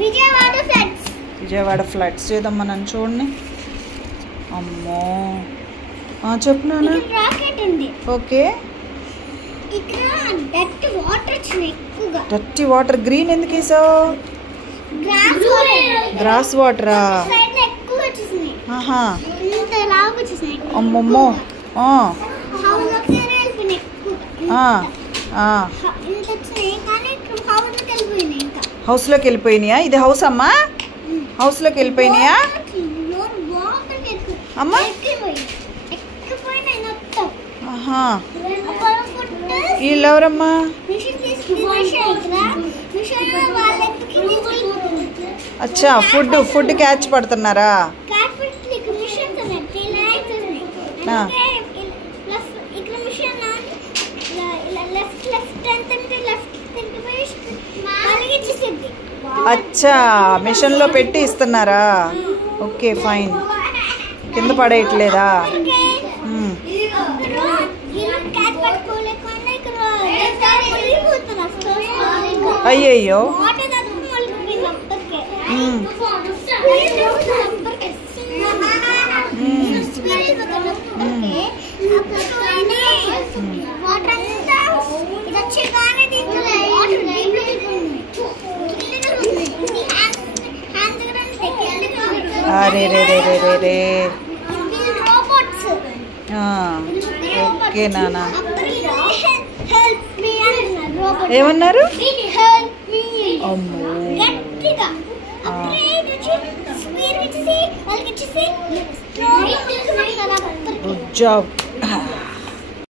Vijayawada floods చేద్దామా నన్ను చూడండి. అమ్మో చెప్పు నాన్న. Okay dirty water. గ్రీన్ ఎందుకు వేసావు? గ్రాస్ వాటరా? అమ్మమ్మో హౌస్లోకి వెళ్ళిపోయినాయా? ఇది హౌస్ అమ్మా? హౌస్లోకి వెళ్ళిపోయినాయా అమ్మా? వీళ్ళెవరమ్మా? అచ్చా ఫుడ్ క్యాచ్ పడుతున్నారా? అచ్చా మిషన్లో పెట్టి ఇస్తున్నారా? Okay fine. కింద పడేయట్లేదా? అయ్యయ్యో అరే రే రే రే రే రే. ఓకే నానా. ఏమన్నారు? Good job.